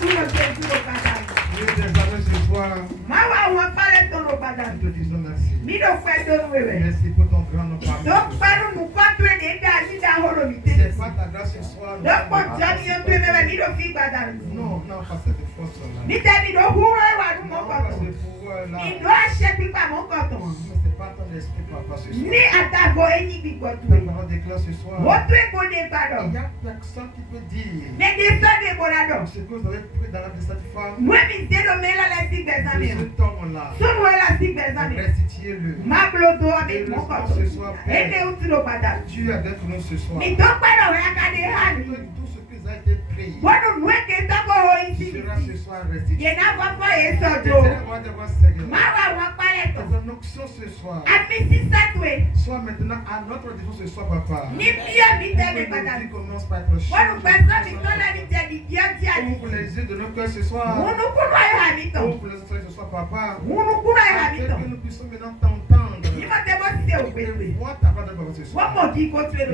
Nous t'examinons ce soir. Nous te disons merci. Merci pour ton grand nom parmi nous. C'est pas ta grâce ce soir. Non, pas cette force-là. Non, pas ce pouvoir-là. C'est pas ton esprit, papa, ce soir. Ta parole déclare ce soir. Il n'y a personne qui peut dire ce que vous avez pris dans la vie de cette femme. De cet homme-là. Restituez-le. Et le ce soir, Père. Dieu est avec nous ce soir. Tout ce qui a été pris sera ce soir restitué. Ton onction ce soir. Sois maintenant à notre défaut ce soir, papa. Notre vie commence par être changée. Ouvre les yeux de nos cœurs ce soir. Ouvre les oreilles ce soir, papa. Afin que nous puissions maintenant t'entendre. Et voir ta parole de ce soir.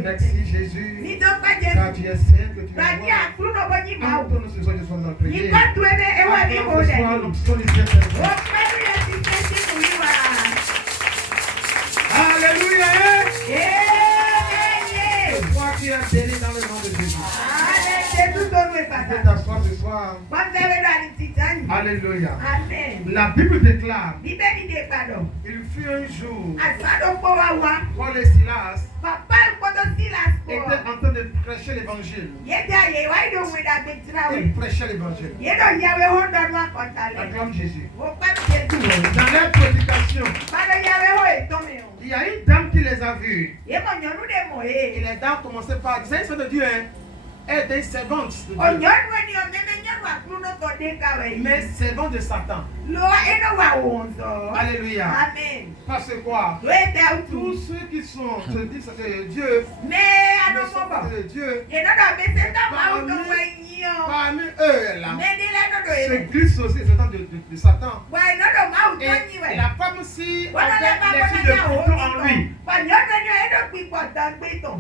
Merci Jésus. Car tu es saint, que tu es roi. Entends-nous ce soir, je sois dans la prière. Encore ce soir, nous sommes ici. Alléluia. Toi qui es béni dans le nom de Jésus. Tu peux t'asseoir ce soir. Alléluia. La Bible déclare, il fut un jour, Paul et Silas étaient en train de prêcher l'évangile. Ils prêchaient l'évangile. Acclame Jésus. Dans leur prédication, il y a une dame qui les a vus. Et les dames commençaient par dire, c'est de Dieu, hein? Elle est des servantes de Dieu. Mais servantes de Satan. Alléluia. Amen. Parce que quoi? Tous ceux qui sont se disent que c'est Dieu, ne sont pas de Dieu. Parmi eux là, se glisse aussi les servantes de Satan. Et la femme aussi avait les filles de Python en lui.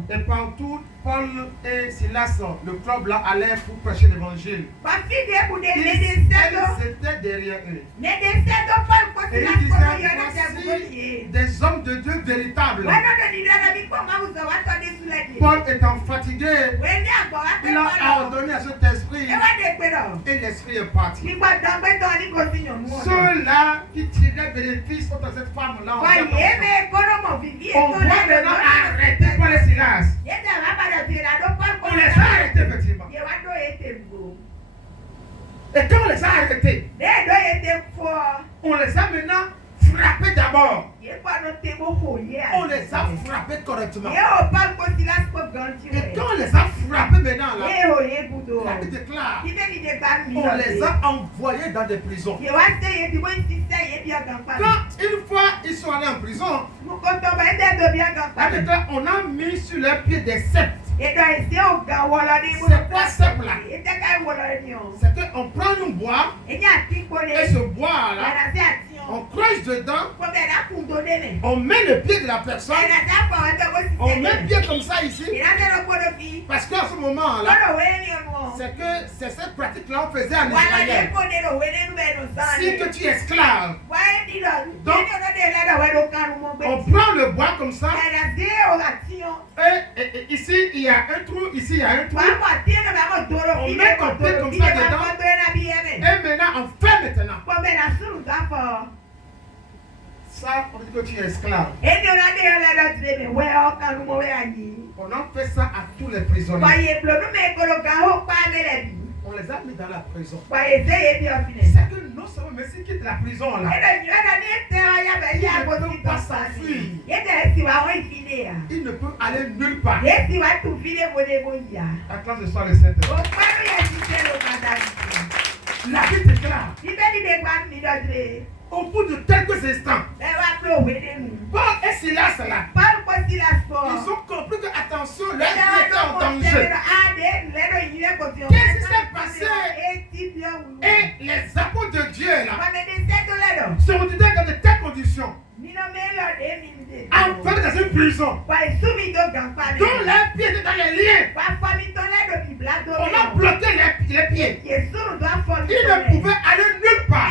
Et partout, Paul et Silas, le club là, allaient pour prêcher l'évangile. Ils étaient derrière eux. Et ils disaient, des hommes de Dieu véritables. Paul étant fatigué, il a ordonné à cet esprit et l'esprit est parti. Ceux-là qui tiraient bénéfice contre cette femme-là, on voit maintenant arrêter Paul et Silas. On les a arrêtés effectivement. Et quand on les a arrêtés, on les a maintenant frappés d'abord. On les a frappés correctement. Et quand on les a frappés maintenant, là, la Bible déclare, on les a envoyés dans des prisons. Quand une fois ils sont allés en prison, on a mis sur leurs pieds des sceptres. C'est quoi sceptre là? C'est qu'on prend un bois et ce bois là, on creuse dedans, on met le pied de la personne, on met le pied comme ça ici, parce qu'à ce moment là, c'est que c'est cette pratique là on faisait en Israël. Si que tu es esclave, donc on prend le bois comme ça, et ici il y a un trou, ici il y a un trou, on met ton pied comme ça dedans, et maintenant on fait maintenant. Ça, on dit que tu es esclave. On a fait ça à tous les prisonniers. On les a mis dans la prison. C'est que non seulement, mais s'ils quittent la prison là, ils ne peuvent pas s'enfuir. Ils ne peuvent aller nulle part. Acclame ce soir le Saint-Esprit. La Bible déclare, au bout de quelques instants, Paul et Silas là, ils ont compris que attention, leur vie était en danger. Qu'est-ce qui s'est passé? Et les apôtres de Dieu là sont retenus dans de telles conditions, enfermés dans une prison, dont leurs pieds étaient dans les liens. On a bloqué les pieds. ne pouvaient aller nulle part.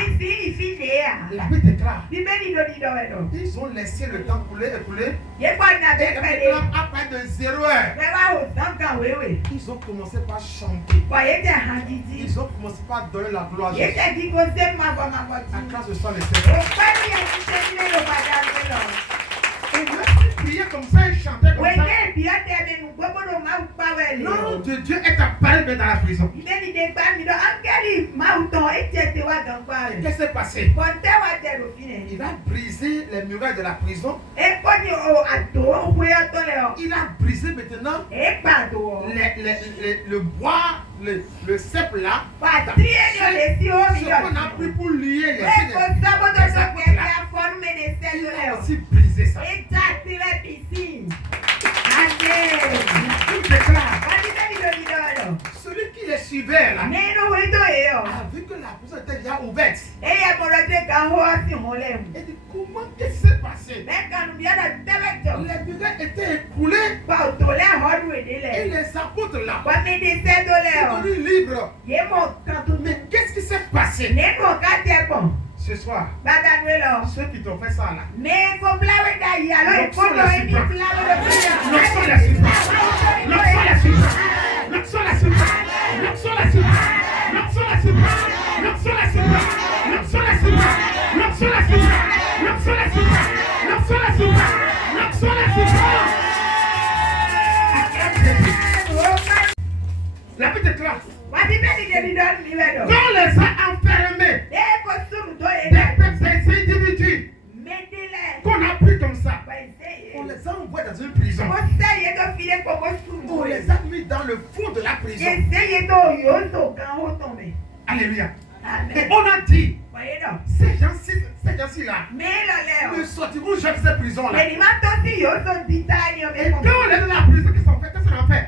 La Bible déclare. Ils ont laissé le temps couler et couler. Et à part de 0 heure, ils ont commencé par chanter. Ils ont commencé par donner la gloire à Jésus. À cause de ça, les Seigneurs. Et lorsqu'ils priaient comme ça, ils chantaient comme ça. L'ange de Dieu est apparu dans la prison. Qu'est-ce qui s'est passé? Il a brisé les murailles de la prison. Il a brisé maintenant le bois, le cep là. Ce qu'on a pris pour lier les filles. Il a aussi brisé ça. Celui qui les suivait là a vu que la prison était déjà ouverte. Et dit comment qu'est-ce qui s'est passé? Les murailles étaient écoulées. Et les apôtres là sont devenus libres. Mais qu'est-ce qui s'est passé? Ce soir, ceux qui t'ont fait ça là, la Bible déclare. Quand les a enfermés, des individus qu'on a pris comme ça, on les a envoyés dans une prison. On les a mis dans le fond de la prison. Alléluia. Et on a dit, ces gens-ci là ne sortiront jamais de cette prison là. Et quand on est dans la prison, qu'est-ce qu'on fait? Qu'est-ce qu'on en fait?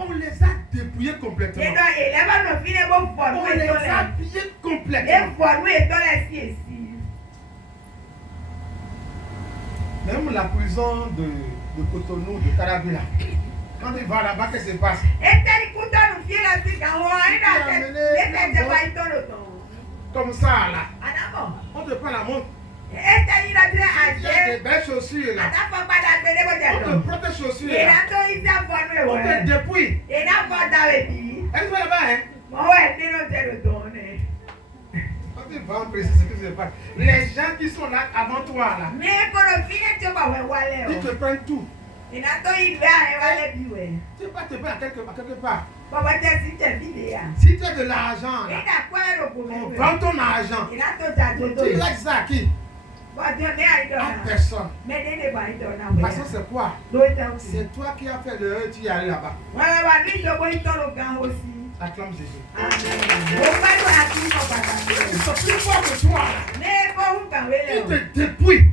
On les a dépouillés complètement. On les a pillés complètement. Même la prison de Cotonou, de Carabila. Quand il va là-bas, qu'est-ce qui se passe? Comme ça là. On te prend la montre. Il y a des belles chaussures là. On te prend tes chaussures là. On te dépouille. Elle va là-bas hein? Quand tu vas en prison, c'est ce qui se passe. Les gens qui sont là avant toi là, ils te prennent tout. Tu ne vas pas te prendre à quelque part. Si tu as de l'argent, on prend ton argent. Tu l'as dit ça à qui? À personne. Parce que c'est quoi? C'est toi qui as fait l'erreur, tu y allais là-bas. Acclame Jésus. Ils sont plus forts que toi. Ils te dépouillent.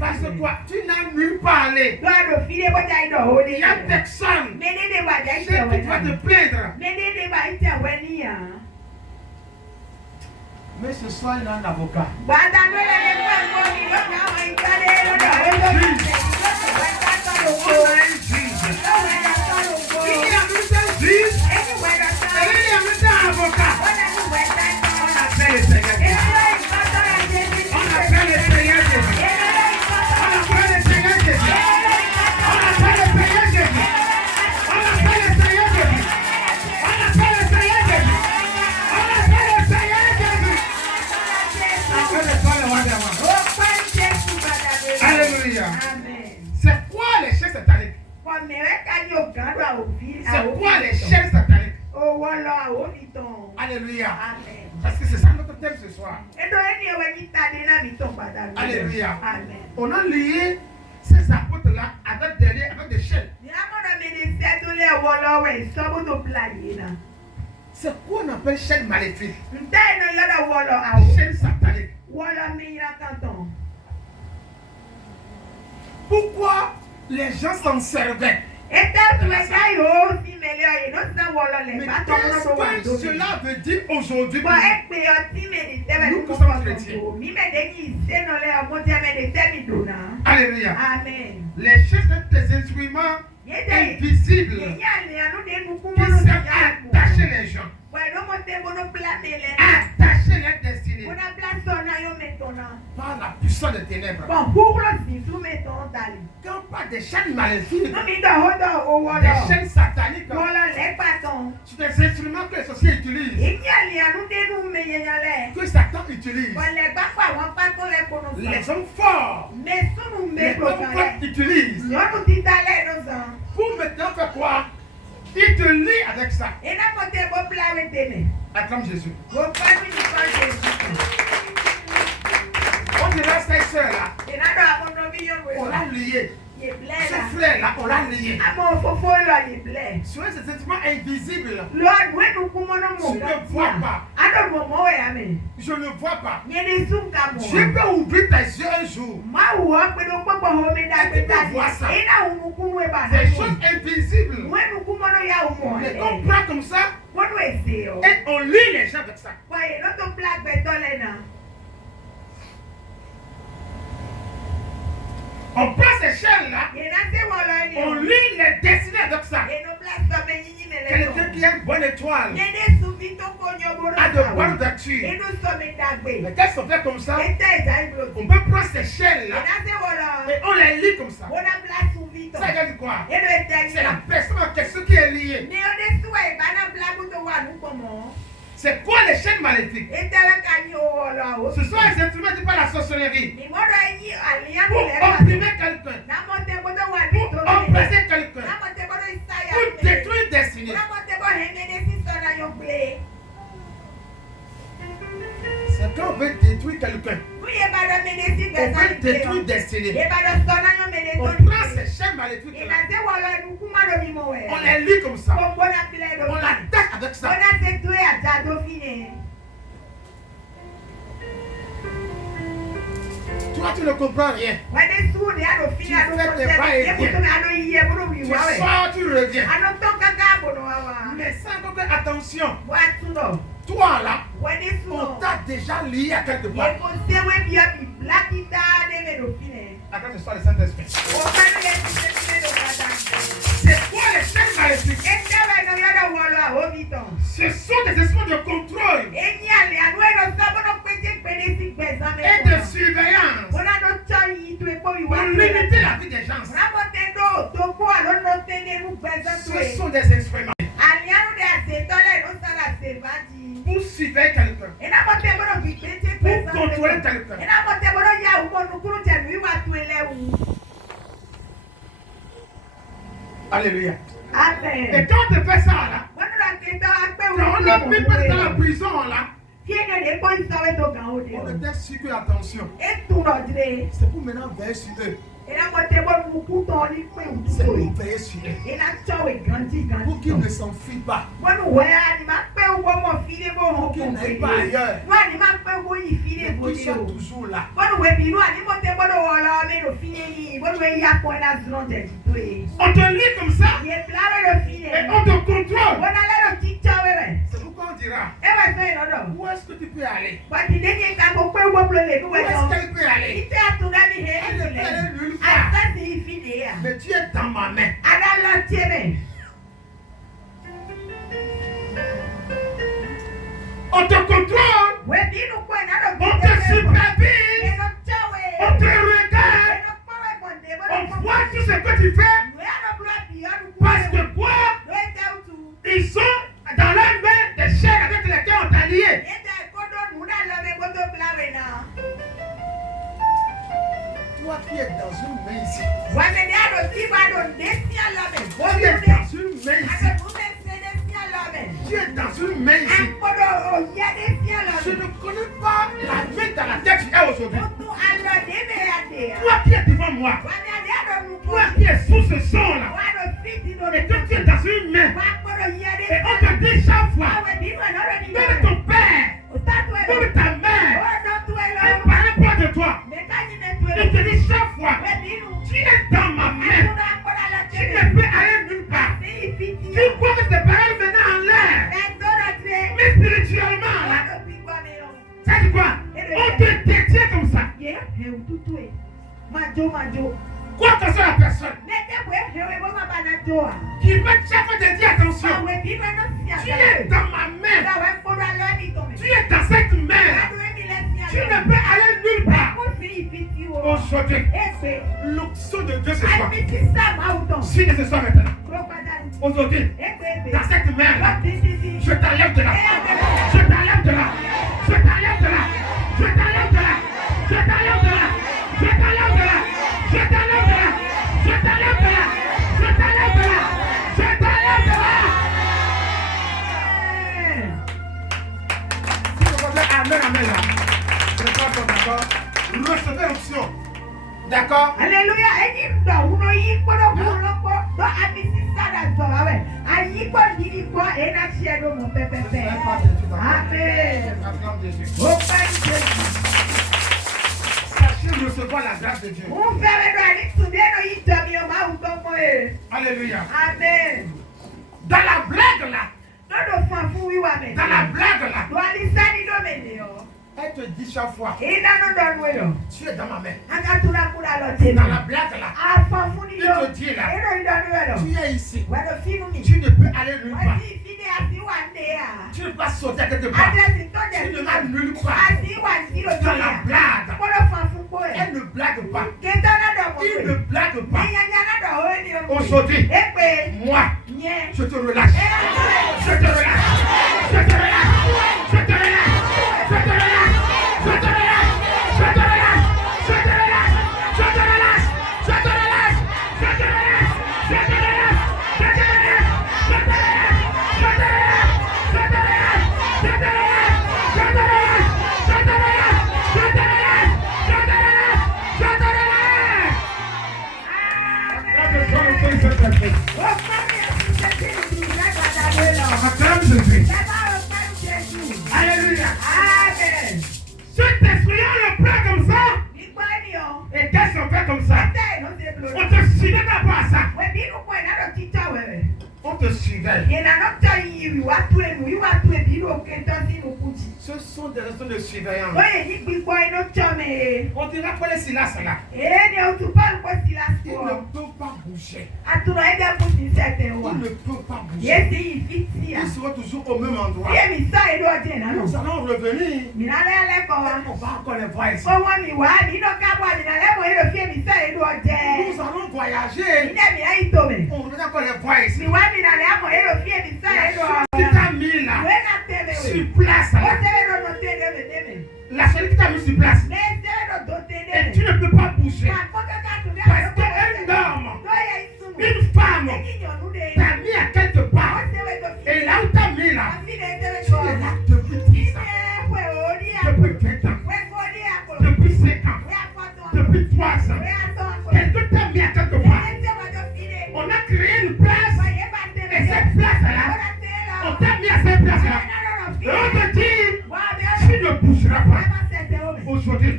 Parce que quoi? Tu n'as nulle part aller. Il n'y a personne. Tu vas te plaindre. Mais ce soir, il y a un avocat. C'est quoi les chaînes sataniques? C'est quoi les chaînes sataniques? Alléluia. Amen. Parce que c'est ça notre thème ce soir. Alléluia. Amen. On a lié ces apôtres-là avec des chaînes. C'est quoi on appelle chaîne maléfique? Chaîne satanique. Pourquoi les gens s'en servaient? Mais qu'est-ce que cela veut dire aujourd'hui pour nous qui sommes chrétiens? Alléluia. Amen. Les chaînes sont des instruments invisibles qui servent à Attachez les gens. Attachez les destinées. Par la puissance des ténèbres. Quand pas des chaînes maléfiques, des chaînes sataniques, c'est des instruments que les sorciers utilisent, que Satan utilise. Les hommes forts, les hommes forts utilisent. Pour maintenant faire quoi? Il te lie avec ça. Acclame Jésus. On dirait ces soeurs-là, on l'a lié. Ce frère-là, on l'a lié. Sur un sentiment invisible. Tu ne vois pas. Je ne vois pas. Dieu peut ouvrir tes yeux un jour. Tu peux voir ça. Des choses invisibles. Mais on prend comme ça et on lit les gens avec ça. On prend ces chaînes-là, on lit les destinées avec ça. Quelqu'un qui a une bonne étoile, a de bonnes vertus. Mais qu'elles sont faites comme ça, on peut prendre ces chaînes-là et on les lit comme ça. Ça veut dire quoi? C'est la personne en question qui est liée. C'est quoi les chaînes maléfiques? Ce sont les instruments qui parlent de la sorcellerie. Pour opprimer quelqu'un, pour oppresser quelqu'un, pour détruire une destinée. C'est quand on veut détruire quelqu'un, on veut détruire une destinée. On prend ces chaînes maléfiques, on les lit comme ça, on l'attaque avec ça. Toi, tu ne comprends rien. Tu fais tes va-et-vient. Tu sors, tu reviens. Mais sans aucune attention. Toi là, on t'a déjà lié à quelque part. Attends, ce soir le Saint-Esprit. C'est quoi les chaînes maléfiques? Ce sont des esprits de contrôle et de surveillance pour limiter la vie des gens. Ce sont des instruments pour surveiller quelqu'un, pour contrôler quelqu'un. Alléluia. Amen. Et quand on te fait ça là, quand on l'a mis dans la prison là, on était sûr que attention, c'est pour maintenant veiller sur eux. C'est pour veiller sur eux. Pour qu'ils ne s'enfuient pas. Pour qu'ils n'aillent pas ailleurs. Pour qu'ils soient toujours là. On te lit comme ça. Et on te contrôle. C'est pourquoi on dira, où est-ce que tu peux aller? Où est-ce qu'elle peut aller? Elle ne peut aller nulle part. Mais tu es dans ma main. On te contrôle. On te supervise. On te regarde. On voit tout ce que tu fais. Parce que quoi? Ils sont dans leur main des chaînes avec lesquelles on t'a lié. Toi qui es dans une main ici. Tu es dans une main ici. Tu es dans une main ici. Je ne connais pas la main dans laquelle tu es aujourd'hui. Toi qui es devant moi. Toi qui es sous ce son-là. Et que tu es dans une main. Et on te dit chaque fois. Même ton père. Même ta mère. Elle parle pas de toi. Il te dit chaque fois. Tu es dans ma main. Tu ne peux aller nulle part. Tu crois que tes paroles venaient en l'air. Mais spirituellement, là. Ça dit quoi? On te détient comme ça. Quoi que soit la personne. qui va te dire attention. Tu es dans ma main. Tu es dans cette main. Tu ne peux aller nulle part. Aujourd'hui, l'onction de Dieu ce soir. Si nécessaire maintenant. Aujourd'hui, dans cette main, je t'enlève de là. Je t'enlève de là. Je t'enlève de là. Je t'enlève de là. Je t'enlève de là. Je t'enlève de là. Je t'enlève de là. Je t'enlève de là. Je t'enlève de là. Je t'enlève de là. Si vous voulez amen, amen là. D'accord? Recevez l'onction. D'accord? Alléluia. Sachez recevoir la grâce de Dieu. Alléluia. Amen. Dans la blague là. Dans la blague là. Elle te dit chaque fois. Tu es dans ma main. Dans la blague là. Il te dit là. Tu es ici. Tu ne peux aller nulle part. Tu ne peux pas sauter à quelque part. Tu ne vas nulle part. Dans la blague. Elle ne blague pas. Il ne blague pas. Aujourd'hui, moi, je te relâche. Je te relâche. Je te relâche. Je te relâche. Je te relâche. Je te relâche, je te relâche, je te relâche, je te relâche, je te relâche, je te relâche, je te relâche, je te relâche, je te relâche, je te relâche, je te relâche, je te relâche, je te relâche, je te relâche, je te relâche, je te relâche, je te relâche. Alléluia. Amen. Cet esprit-là le prend comme ça. Et qu'est-ce qu'on fait comme ça? On te suivait d'abord à ça. On te suivait. Ce sont des raisons de surveillance. On dira pour les Silas là. Il ne peut pas bouger. Il ne peut pas bouger. Il sera toujours au même endroit. Nous allons revenir. On va encore les voir ici. Nous allons voyager. On va encore les voir ici. Tu t'as mis là, sur place là. La seule qui t'a mis sur place. Et tu ne peux pas bouger. Parce qu'un homme, une femme, t'a mis à quelque part. Et là où t'as mis là, tu es là depuis 10 ans. Depuis 20 ans. Depuis 5 ans. Depuis 3 ans. Quelqu'un t'a mis à quelque part. On a créé une place. Et cette place-là, on t'a mis à cette place-là. Et on te dit, tu ne bougeras pas. Aujourd'hui,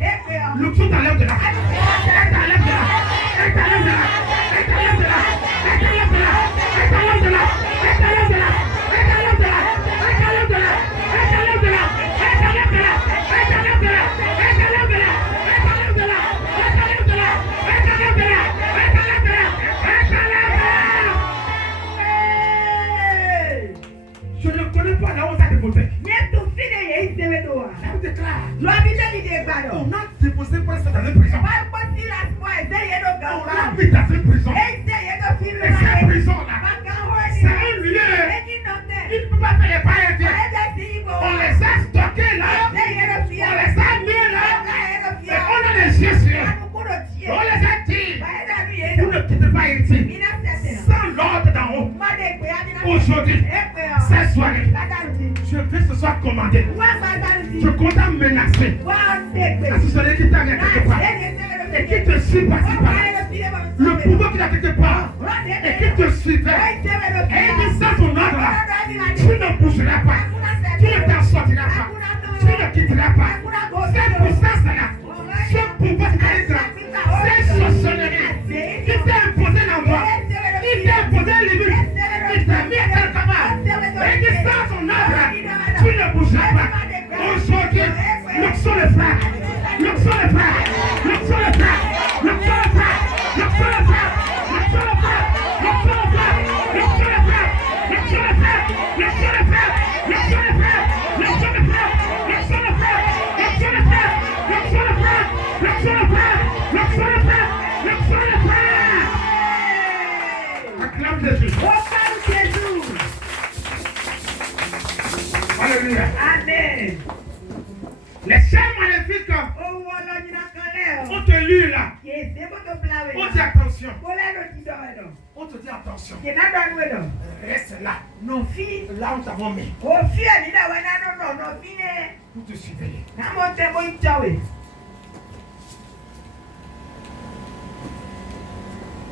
le tout t'enlève de là. Elle t'enlève de là. Elle t'enlève de là. Elle t'enlève de là. Elle t'enlève de là. Elle t'enlève de là. Elle t'enlève de là. Elle t'enlève de là. Elle t'enlève de là. Elle t'enlève de là. Elle t'enlève de là. Elle t'enlève de là. Elle t'enlève de là. Elle t'enlève de là. Elle t'enlève de là. Elle t'enlève de là. Elle t'enlève de là. Elle t'enlève de là. Je ne connais pas là où on t'a déposé. Je déclare. On a déposé pour ça dans une prison. On l'a mis dans une prison. Et cette prison-là, c'est un lieu. Il ne peut pas faire les paillettes. On les a stockés là. On les a mis là. Et on a les yeux sur eux. On les a dit. Vous ne quittez pas ici. Sans l'ordre d'en haut. Aujourd'hui, cette soirée, je vais ce soir commander. Je compte à menacer. À ce soirée qui t'a mis quelque part. Et qui te suit par-ci par-là. Le pouvoir qui a quelque part. Et qui te suivait. Et il dit sans son ordre là. Tu ne bougeras pas. Tu ne t'en sortiras pas. Tu ne quitteras pas. Cette puissance-là. Ce pouvoir qui est là. Cette sorcellerie. Qui t'a imposé l'envoi. Il t'a imposé les limites. Il t'a mis à quelque part. Et il dit sans son ordre. Tu ne bougeras pas. Aujourd'hui, l'onction le frère. L'onction le frère. L'onction le frère. L'onction le frère. L'onction le frère. L'onction le frère. L'onction le frère. Alléluia. Amen. Les chers maléfiques, on te lit là. On dit attention. On te dit attention. Reste là. Là où t'avons mis. Pour te surveiller.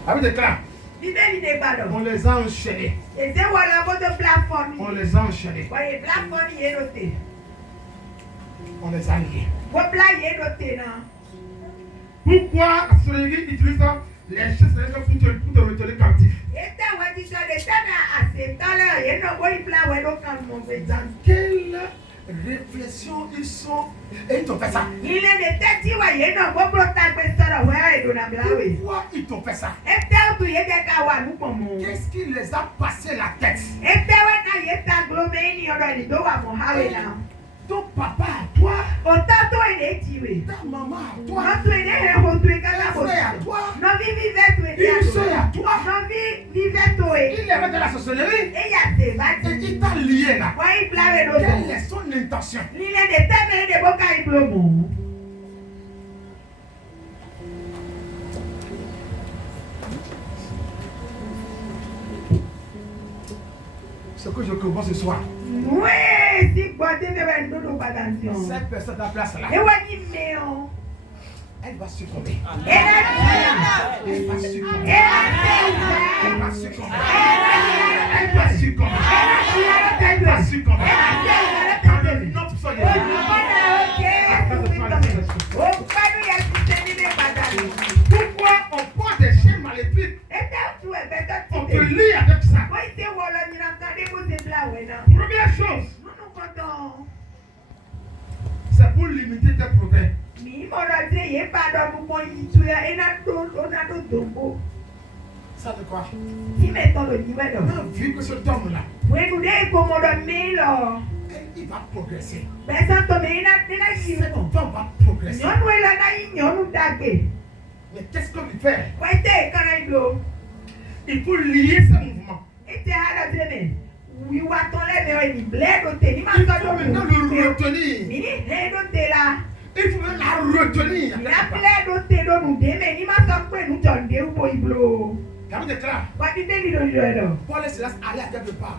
Avec des clans. On les a enchaînés. On les a enchaînés. On les a liés. Pourquoi Soléry utilise les choses pour te retenir captif? Dans quelle réflexion ils sont? Et ils t'ont fait ça. Pourquoi ils t'ont fait ça? Qu'est-ce qui les a passé la tête? Ton papa à toi, ta maman à toi, ton frère à toi, une soeur à toi, il est de la sorcellerie et il t'a lié là. Quelle est son intention? Ce que je comprends ce soir. Oui, si vous avez attention. Cette personne à place là. Elle va succomber. Elle va succomber. Elle va succomber. Elle va succomber. Elle va succomber. Dans le nom de pourquoi on prend des chiens maléfiques? On te lie avec ça. Première chose, c'est pour limiter tes progrès. Ça de quoi? On a vu que cet homme-là, il va progresser. Cet homme va progresser. Mais qu'est-ce qu'on lui fait? Il faut lier ce mouvement. Il faut maintenant le retenir. Il faut même la retenir. Quand tu déclares, Paul et Silas allaient à quelque part.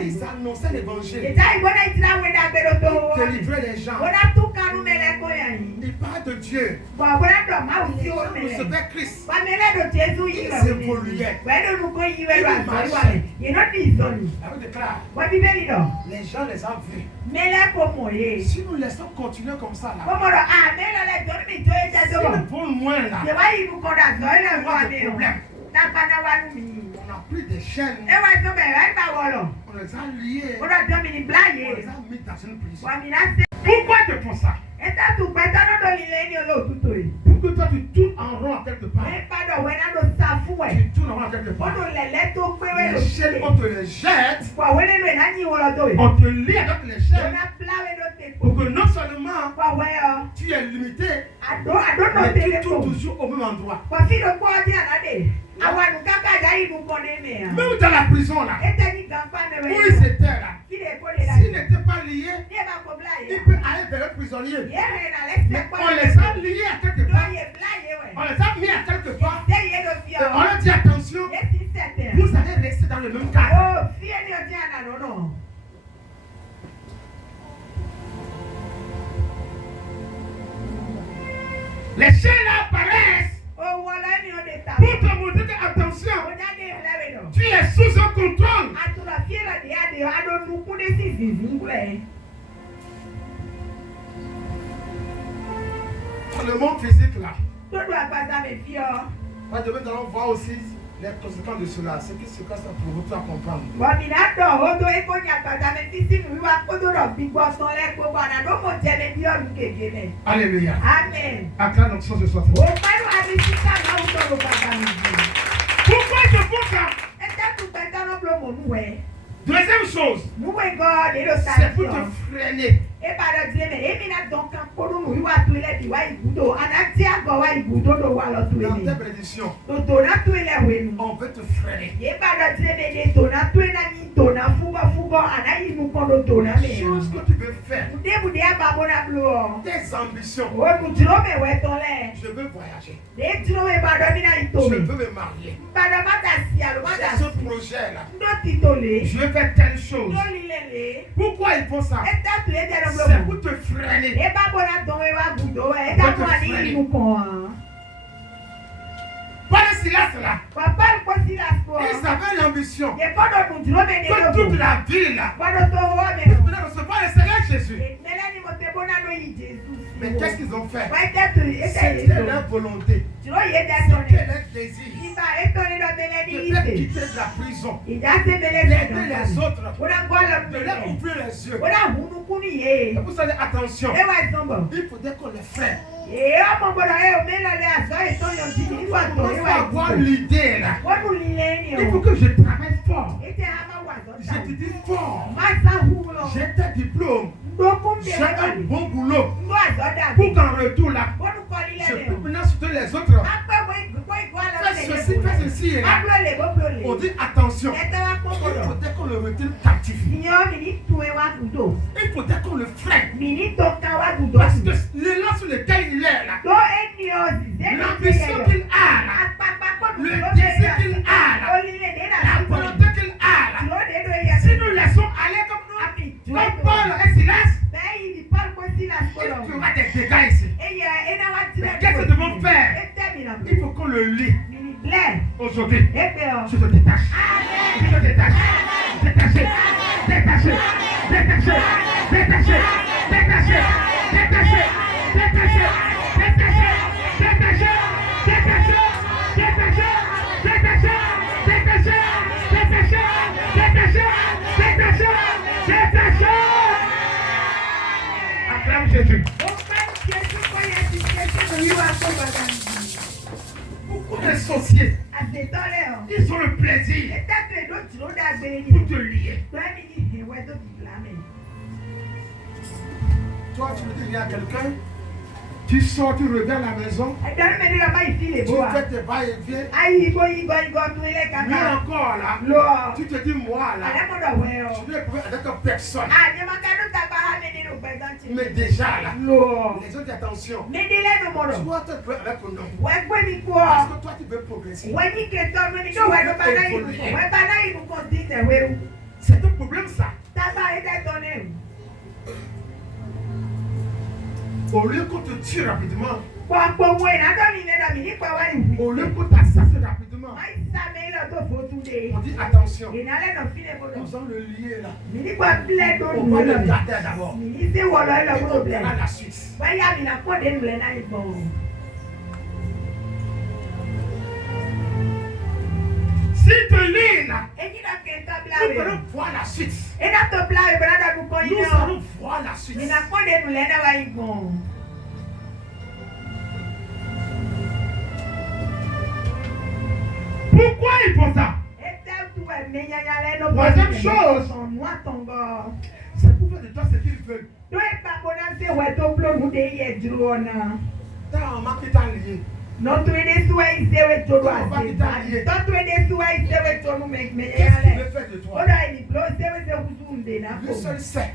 Ils annonçaient l'évangile. Ils délivraient les gens. Ils parlaient de Dieu. Ils recevaient Christ. Ils évoluaient. Ils marchaient. Quand tu déclares, les gens les ont vus. Si nous laissons continuer comme ça là, si nous vont loin là, on a des problèmes. On a pris des chaînes. On les a liés. On les a mis dans une prison. Pourquoi tu fais ça? Pour que toi tu tournes en rond à quelque part. Tu tournes en rond à quelque part. Les chaînes, on te les jette. On te lie avec les chaînes. Pour que non seulement tu es limité, mais tu tournes toujours au même endroit. Même dans la prison là, où ils étaient là, s'ils n'étaient pas liés, ils peuvent aller vers le prisonnier. Mais on les a liés à quelque part. On les a mis à quelque part. Et on leur dit attention, vous allez rester dans le même cadre. Les chiens là apparaissent pour te montrer que attention, tu es sous un contrôle. Dans le monde physique là, nous allons voir aussi les conséquences de cela. Ce qui se passe pour vous à comprendre. Alléluia. Amen. Acclame notre sens de soi. Pourquoi je fais ça? Deuxième chose, c'est pour te freiner. Dans tes prédictions, on veut te freiner. choses que tu veux faire, tes ambitions. Je veux voyager. Je veux me marier. Ce projet-là. Je veux faire telle chose. Pourquoi ils font ça? C'est pour te freiner. Pas de silence là. Ils avaient l'ambition que toute la ville là puisse recevoir le Seigneur Jésus. Mais qu'est-ce qu'ils ont fait? C'était leur volonté. C'était leur désir. De faire quitter de la prison. D'aider les autres. De leur ouvrir les yeux. Et vous savez, attention. Il faudrait qu'on les freine. Il faut avoir l'idée là. Il faut que je travaille fort. Je te dis fort. J'ai tes diplômes. J'ai un bon boulot. Pour qu'en retour là, je peux maintenant soutenir les autres. Fais ceci là. On dit attention. Il faudrait qu'on le retire captif. Il faudrait qu'on le freine. Parce que l'élan sur lequel il est là, l'ambition qu'il a là, le désir qu'il a là, la volonté qu'il a là, si nous laissons aller comme Paul et Silas, il fera des dégâts ici. Mais qu'est-ce que nous devons faire? Il faut qu'on le lit. Aujourd'hui, je te détache. Je te détache. Détaché. Détaché. Détaché. Détaché. Détaché. Détaché. Détaché. Détaché. Détaché. Détaché. Détaché. Détaché. Détaché. Détaché. Détaché. Détaché. Détaché. Acclame Jésus. Beaucoup d'associés, ils ont le plaisir pour te lier. Toi, tu veux dire à quelqu'un, tu sors, tu reviens à la maison, tu fais tes va-et-vient. Lui encore là, tu te dis moi là, je vais prouver avec personne. Mais déjà là, les autres attention, toi tu peux avec ton nom. Parce que toi tu veux progresser. C'est un problème ça. Au lieu qu'on te tue rapidement, au lieu qu'on t'assassine rapidement, on dit attention, nous allons le lier là. On va le garder d'abord. Et on verra la suite. Si te lis là, nous allons voir la suite. Nous allons voir la suite. Pourquoi ils font ça? Troisième chose, c'est pour faire de toi ce qu'ils veulent. T'as remarqué ta lié. Non, tu es des souhaits, c'est Qu'est-ce qu'il veut faire de toi? Lui seul sait.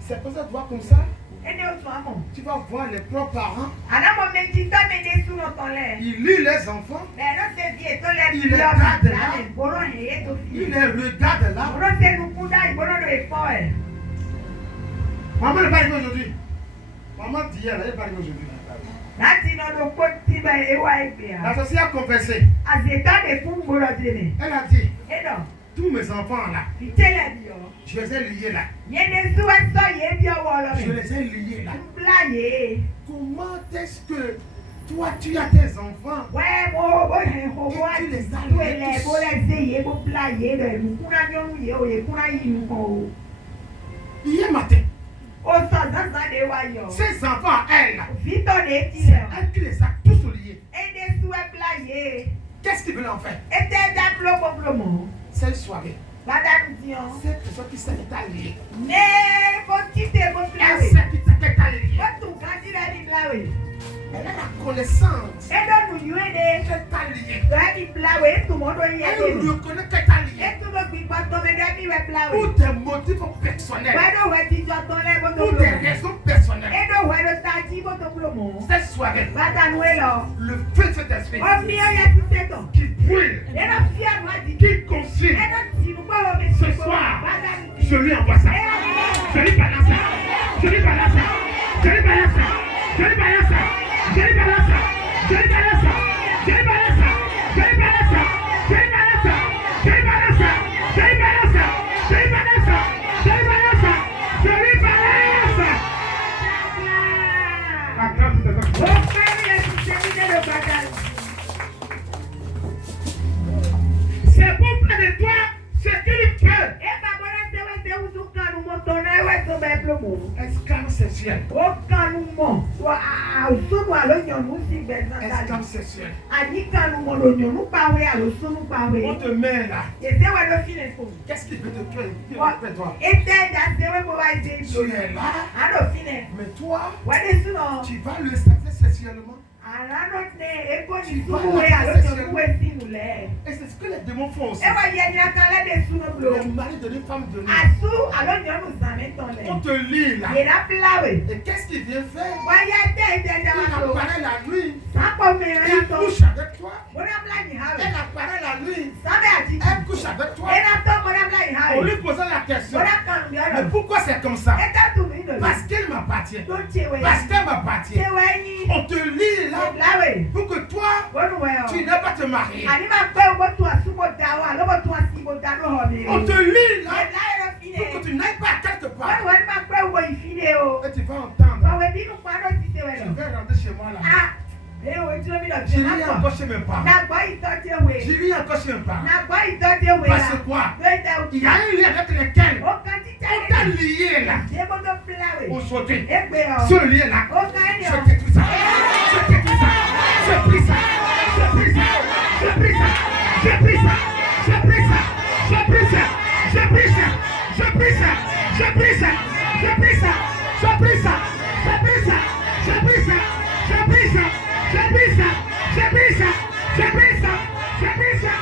C'est pour ça que tu vois comme ça. Tu vas voir les propres parents. Ils lient les enfants. Ils les regardent là. Ils les regardent là. Maman n'est pas arrivée aujourd'hui. Maman d'hier, elle n'est pas arrivée aujourd'hui. L'associé a confessé. Elle a dit, tous mes enfants là, je les ai liés là. Je les ai liés là. Comment est-ce que toi tu as tes enfants et tu les as liés tous? Hier matin, ces enfants, elle, c'est elle qui les a tous liés. Qu'est-ce qu'ils veulent en faire? Cette soirée, cette personne qui s'est liée, elle sait qui s'est liée. Elle a la connaissance qu'elle t'a liée. Elle reconnaît qu'elle t'a liée. Pour des motifs personnels. Pour des raisons personnelles. Cette soirée, le feu de cet esprit qui brûle, qui consume, ce soir, je lui envoie ça. Je lui balance ça. Je lui balance ça. Je lui balance ça. Je lui balance ça. Je lui balance ça. Je lui balance ça. Je lui balance ça. Je lui balance ça. Je lui balance ça. Je lui balance ça. Je lui balance ça. Je lui balance ça. Je lui balance ça. Je lui balance ça. C'est pour près de toi ce qu'il peut. Esclave sexuel. Esclave sexuel. On te met là. Qu'est-ce qui peut te tuer? Tu es là. Mais toi, tu vas le satisfaire sexuellement. Et c'est ce que les démons font aussi. Le mari de une femme de nous. On te lit là. Et qu'est-ce qu'il vient faire? Il apparaît la nuit. Il couche avec toi. Elle apparaît la nuit. Elle couche avec toi. On lui pose la question. Mais pourquoi c'est comme ça? Parce qu'elle m'appartient. Parce qu'elle m'appartient. On te lit là pour que toi, tu n'aies pas te marier. On te lit là pour que tu n'ailles pas quelque part. Et tu vas entendre. Je vais rentrer chez moi là. J'irai encore chez mes parents. J'irai encore chez mes parents. Parce que quoi? Il y a un lien avec lequel on t'a lié là. Aujourd'hui, ce lien là, je détruis ça. Je détruis ça. Je prie ça. Je prie ça. Je prie ça. Je prie ça. Je prie ça. Je prie ça. Je prie ça. Je prie ça. Je prie ça. Je prie ça. Je prie ça. Je prie ça. Je prie ça. Je prie ça. Je prie ça. Je prie ça. Je prie ça. Je prie ça. Je prie ça.